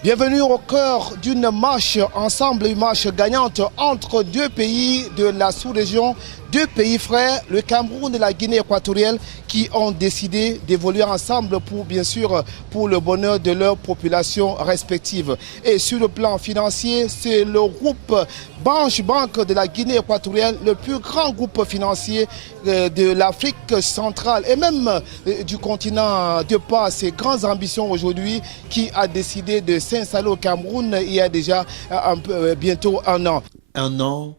Bienvenue au cœur d'une marche ensemble, une marche gagnante entre deux pays de la sous-région, deux pays frères, le Cameroun et la Guinée équatoriale, qui ont décidé d'évoluer ensemble pour, bien sûr, pour le bonheur de leurs populations respectives. Et sur le plan financier, c'est le groupe Banche Bank de la Guinée équatoriale, le plus grand groupe financier de l'Afrique centrale et même du continent de par ses grandes ambitions aujourd'hui, qui a décidé de s'installer au Cameroun il y a déjà bientôt un an. Un an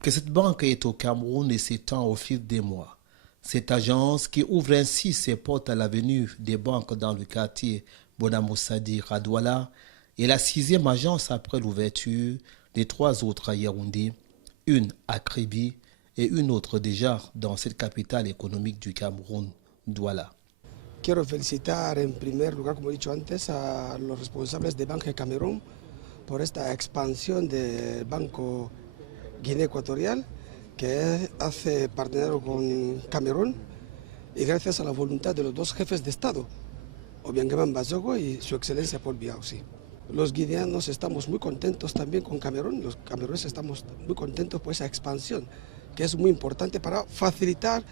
que cette banque est au Cameroun et s'étend au fil des mois. Cette agence qui ouvre ainsi ses portes à l'avenue des banques dans le quartier Bonamoussadi à Douala est la 6e agence après l'ouverture des 3 autres à Yaoundé, une à Kribi et une autre déjà dans cette capitale économique du Cameroun, Douala. Quiero felicitar en primer lugar, como he dicho antes, a los responsables de Banca Camerún por esta expansión del Banco Guinea Ecuatorial, que hace partenariado con Camerún, y gracias a la voluntad de los dos jefes de Estado, Obiangema Bazogo y su excelencia Paul Biya aussi. Los guineanos estamos muy contentos también con Camerún, los cameruneses estamos muy contentos por esa expansión, que es muy importante para facilitar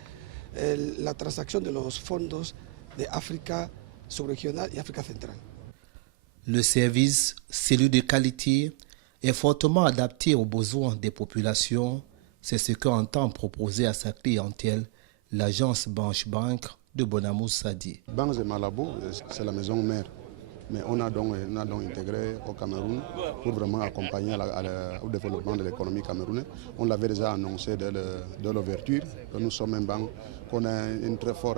la transacción de los fondos de África subregional y África central. Le service, celui de qualité, est fortement adapté aux besoins des populations. C'est ce qu'entend proposer à sa clientèle l'agence Banche Bank de Bonamoussadi. Banque de Malabo, c'est la maison mère. Mais on a donc intégré au Cameroun pour vraiment accompagner au développement de l'économie camerounaise. On l'avait déjà annoncé dès l'ouverture que nous sommes une banque qu'on a un très fort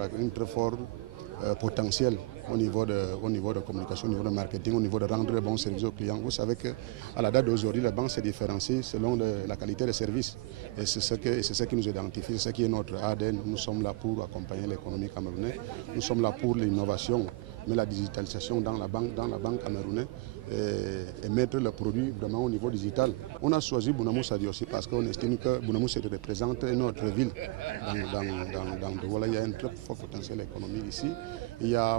potentiel au niveau de communication, au niveau de marketing, au niveau de rendre de bons services aux clients. Vous savez qu'à la date d'aujourd'hui, la banque se différencie selon la qualité des services. Et c'est ce qui nous identifie, c'est ce qui est notre ADN. Nous sommes là pour accompagner l'économie camerounaise. Nous sommes là pour l'innovation, mais la digitalisation dans la banque camerounaise et mettre le produit vraiment au niveau digital. On a choisi Bonamoussadi aussi parce qu'on estime que Bonamoussadi représente notre ville. Voilà, il y a un très fort potentiel économique ici. Il y a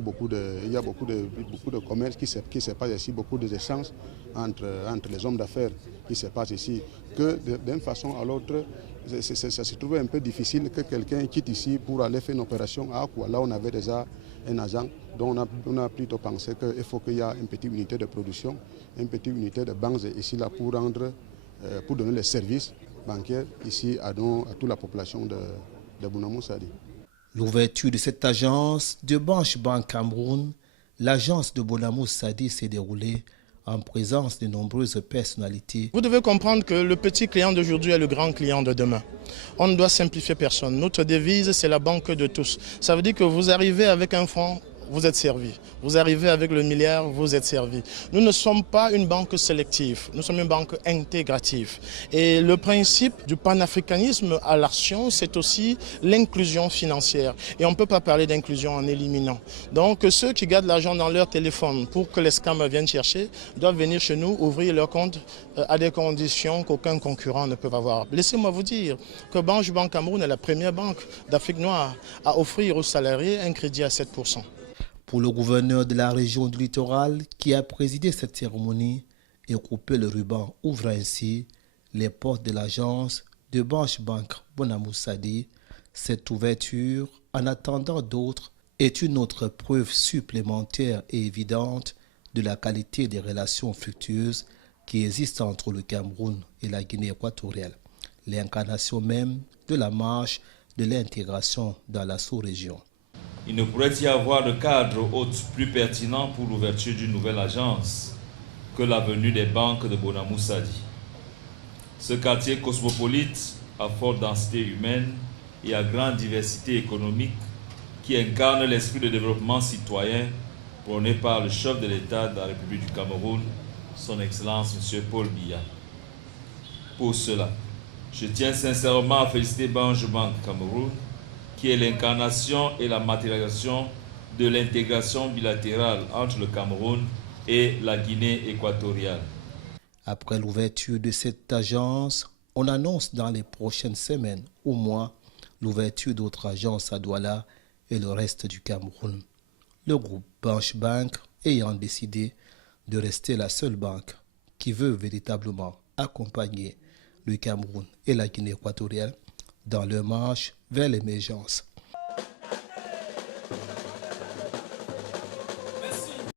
beaucoup de commerce qui se passe ici, beaucoup d'échanges entre les hommes d'affaires qui se passent ici. Que d'une façon à l'autre, ça se trouve un peu difficile que quelqu'un quitte ici pour aller faire une opération à Akwa. Là, on avait déjà un agent dont on a plutôt pensé qu'il faut qu'il y ait une petite unité de production, une petite unité de banque ici là pour donner les services bancaires ici à toute la population de Bonamoussadi. L'ouverture de cette agence de Banche Bank Cameroun, l'agence de Bonamoussadi s'est déroulée en présence de nombreuses personnalités. Vous devez comprendre que le petit client d'aujourd'hui est le grand client de demain. On ne doit simplifier personne. Notre devise, c'est la banque de tous. Ça veut dire que vous arrivez avec un franc, vous êtes servi. Vous arrivez avec le milliard, vous êtes servi. Nous ne sommes pas une banque sélective, nous sommes une banque intégrative. Et le principe du panafricanisme à l'action, c'est aussi l'inclusion financière. Et on ne peut pas parler d'inclusion en éliminant. Donc ceux qui gardent l'argent dans leur téléphone pour que les scammers viennent chercher, doivent venir chez nous, ouvrir leur compte à des conditions qu'aucun concurrent ne peut avoir. Laissez-moi vous dire que Banche Bank Cameroun est la première banque d'Afrique noire à offrir aux salariés un crédit à 7%. Pour le gouverneur de la région du littoral qui a présidé cette cérémonie et coupé le ruban, ouvre ainsi les portes de l'agence de Banche Bank Bonamoussadi. Cette ouverture, en attendant d'autres, est une autre preuve supplémentaire et évidente de la qualité des relations fructueuses qui existent entre le Cameroun et la Guinée équatoriale, l'incarnation même de la marche de l'intégration dans la sous-région. Il ne pourrait y avoir de cadre hôte plus pertinent pour l'ouverture d'une nouvelle agence que la venue des banques de Bonamoussadi. Ce quartier cosmopolite à forte densité humaine et à grande diversité économique qui incarne l'esprit de développement citoyen prôné par le chef de l'État de la République du Cameroun, son Excellence M. Paul Biya. Pour cela, je tiens sincèrement à féliciter Banche Bank Cameroun, qui est l'incarnation et la matérialisation de l'intégration bilatérale entre le Cameroun et la Guinée équatoriale. Après l'ouverture de cette agence, on annonce dans les prochaines semaines ou mois l'ouverture d'autres agences à Douala et le reste du Cameroun. Le groupe Banche Bank ayant décidé de rester la seule banque qui veut véritablement accompagner le Cameroun et la Guinée équatoriale dans leur marche vers l'émergence.